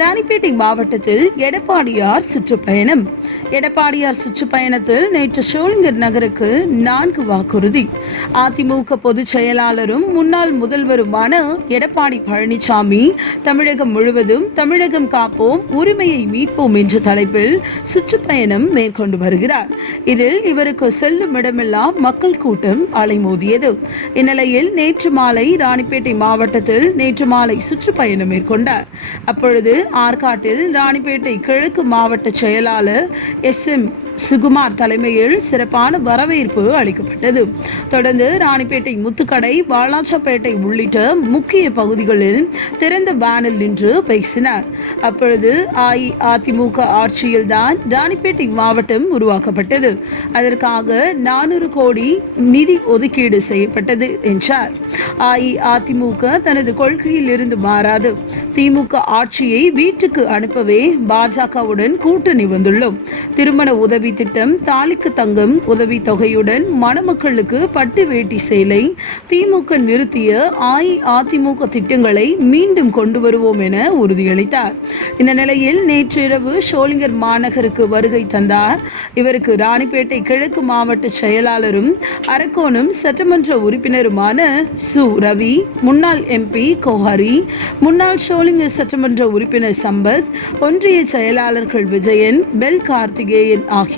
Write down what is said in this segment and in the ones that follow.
ராணிப்பேட்டை மாவட்டத்தில் எடப்பாடியார் சுற்றுப்பயணம். எடப்பாடியார் சுற்றுப்பயணத்தில் நேற்று ஷோலிங்கர் நகருக்கு நான்கு வாக்குறுதி. அதிமுக பொதுச் செயலாளரும் முன்னாள் முதல்வருமான எடப்பாடி பழனிசாமி தமிழகம் முழுவதும் தமிழகம் காப்போம் உரிமையை மீட்போம் என்ற தலைப்பில் சுற்றுப்பயணம் மேற்கொண்டு வருகிறார். இதில் இவருக்கு செல்லும் இடமெல்லாம் மக்கள் கூட்டம் அலைமோதியது. இந்நிலையில் நேற்று மாலை ராணிப்பேட்டை மாவட்டத்தில் நேற்று மாலை சுற்றுப்பயணம் மேற்கொண்டார். அப்பொழுது ஆற்காட்டில் ராணிப்பேட்டை கிழக்கு மாவட்ட செயலாளர் எஸ் எம் சுகுமார் தலைமையில் சிறப்பான வரவேற்பு அளிக்கப்பட்டது. தொடர்ந்து ராணிப்பேட்டை முத்துக்கடை வாலாச்சப்பேட்டை உள்ளிட்ட முக்கிய பகுதிகளில் திறந்த பேனில் நின்று பேசினார். அப்பொழுது அஇஅதிமுக ஆட்சியில்தான் ராணிப்பேட்டை மாவட்டம் உருவாக்கப்பட்டது. அதற்காக நானூறு கோடி நிதி ஒதுக்கீடு செய்யப்பட்டது என்றார். அஇஅதிமுக தனது கொள்கையில் இருந்து மாறாது. திமுக ஆட்சியை வீட்டுக்கு அனுப்பவே பாஜகவுடன் கூட்டணி வந்துள்ளோம். திருமண உதவி திட்டம் தாலிக்கு தங்கம் உதவி தொகையுடன் மணமக்களுக்கு பட்டு வேட்டி சேலை திமுக நிறுத்திய அஇஅதிமுக திட்டங்களை மீண்டும் கொண்டு வருவோம் என உறுதியளித்தார். இந்த நிலையில் நேற்றிரவு ஷோலிங்கர் மாநகருக்கு வருகை தந்தார். இவருக்கு ராணிப்பேட்டை கிழக்கு மாவட்ட செயலாளரும் அரக்கோணம் சட்டமன்ற உறுப்பினருமான சு. ரவி முன்னாள் எம்பி கோஹரி முன்னாள் ஷோலிங்கர் சட்டமன்ற உறுப்பினர் சம்பத் ஒன்றிய செயலாளர்கள் விஜயன் பெல் கார்த்திகேயன் ஆகியோர்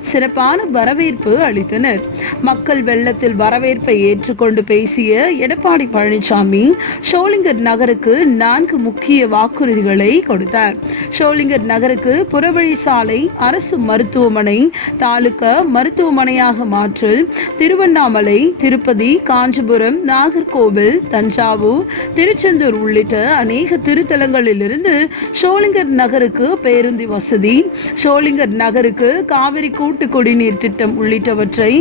சிறப்பான வரவேற்பு அளித்தனர். மக்கள் வெள்ளத்தில் வரவேற்பை ஏற்றுக்கொண்டு பேசிய எடப்பாடி பழனிசாமி ஷோலிங்கர் நகருக்கு நான்கு முக்கிய வாக்குறுதிகளை கொடுத்தார். ஷோலிங்கர் நகருக்கு புறவழி சாலை அரசு மருத்துவமனை தாலுகா மருத்துவமனையாக மாற்றல் திருவண்ணாமலை திருப்பதி காஞ்சிபுரம் நாகர்கோவில் தஞ்சாவூர் திருச்செந்தூர் உள்ளிட்ட அநேக திருத்தலங்களிலிருந்து ஷோலிங்கர் நகருக்கு பேருந்து வசதி ஷோலிங்கர் நகருக்கு காவிரி கூட்டு குடிநீர் திட்டம் உள்ளிட்டவற்றை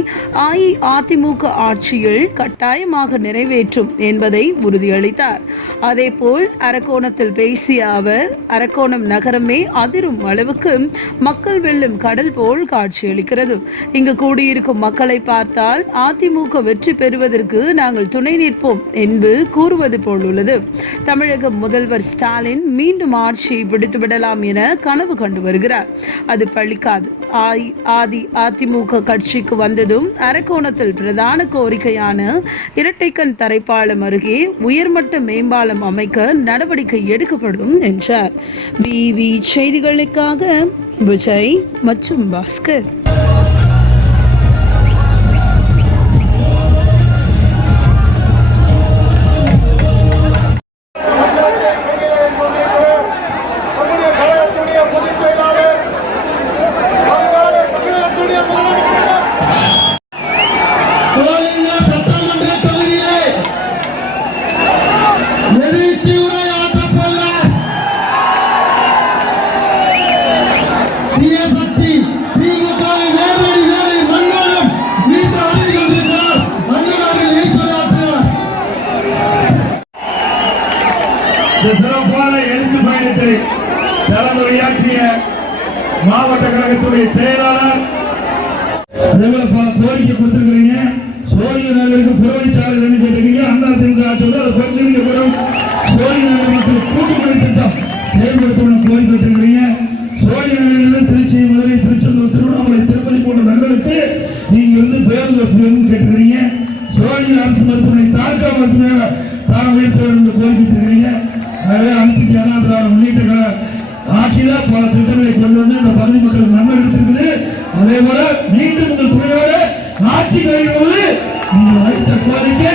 அஇஅதிமுக ஆட்சியில் கட்டாயமாக நிறைவேற்றும் என்பதை உறுதியளித்தார். அதேபோல் அரக்கோணத்தில் பேசிய அவர் அரக்கோணம் நகரமே அதிரும் அளவுக்கு மக்கள் வெல்லும் கடல் போல் காட்சியளிக்கிறது. இங்கு கூடியிருக்கும் மக்களை பார்த்தால் அதிமுக வெற்றி பெறுவதற்கு நாங்கள் துணை நிற்போம் என்று கூறுவது போல் உள்ளது. தமிழக முதல்வர் ஸ்டாலின் மீண்டும் ஆட்சியை பிடித்துவிடலாம் என கனவு கண்டு வருகிறார். அது பழிக்காது. அஇஅதி ஆதி அதிமுக கட்சிக்கு வந்ததும் அரக்கோணத்தில் பிரதான கோரிக்கையான இரட்டைக்கண் தரைப்பாலம் அருகே உயர்மட்ட மேம்பாலம் அமைக்க நடவடிக்கை எடுக்கப்படும் என்றார். பிவி செய்திகளுக்காக விஜய் மற்றும் பாஸ்கர். சிறப்பான எழுச்சி பயணத்தை தலைமுறையாற்றிய மாவட்ட கழகத்துடைய செயலாளர். கோரிக்கை கொடுத்திருக்கிறீங்க. சோழிய நகருக்கு கேட்டிருக்கீங்க. அண்ணா திமுக ஆட்சியோட அதை சோழிய கூட்டுப்பணி திட்டம் செயல்படுத்தணும் கோரிக்கை வச்சிருக்கிறீங்க. சோழிய நகரிலிருந்து திருச்சி மதுரை திருச்செந்தூர் திருவண்ணாமலை திருப்பதி போன்ற நகர்களுக்கு நீங்க வந்து பேருந்து வசதி சோழிய அரசு மருத்துவமனை தாலுகா மருத்துவமனை தான உயர்த்த வேண்டும் கோரிக்கை வச்சிருக்கிறீங்க. அதே கீழே பல திட்டங்களை கொண்டு வந்து இந்த பகுதி மக்களுக்கு நன்மை எடுத்திருக்குது அதே போல மீண்டும் இந்த துறையோடு ஆட்சி கழிவுகள் நீங்கள் அழைத்த கோரிக்கை